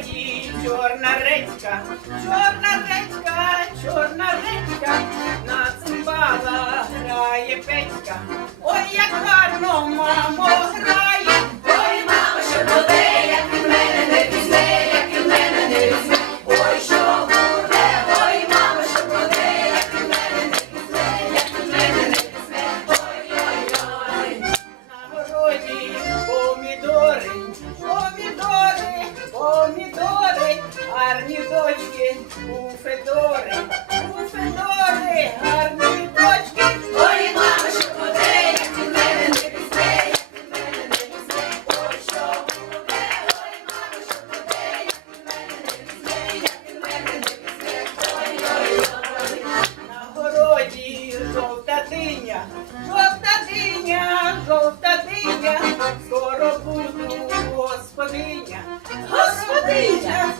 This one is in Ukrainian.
воді чорна речка, чорна речка, чорна речка, на цимбала грає печка, ой, як гарно. дочки, у Федори, у Федори, гарні дочки. Ой, мама, що подає, від мене не пізнає, від мене не пізнає. Ой, що буде, ой, мама, що подає, від мене не пізнає, від мене не пізнає. Ой, ой, ой. На городі жовта диня, жовта диня, жовта диня, скоро буду господиня, господиня.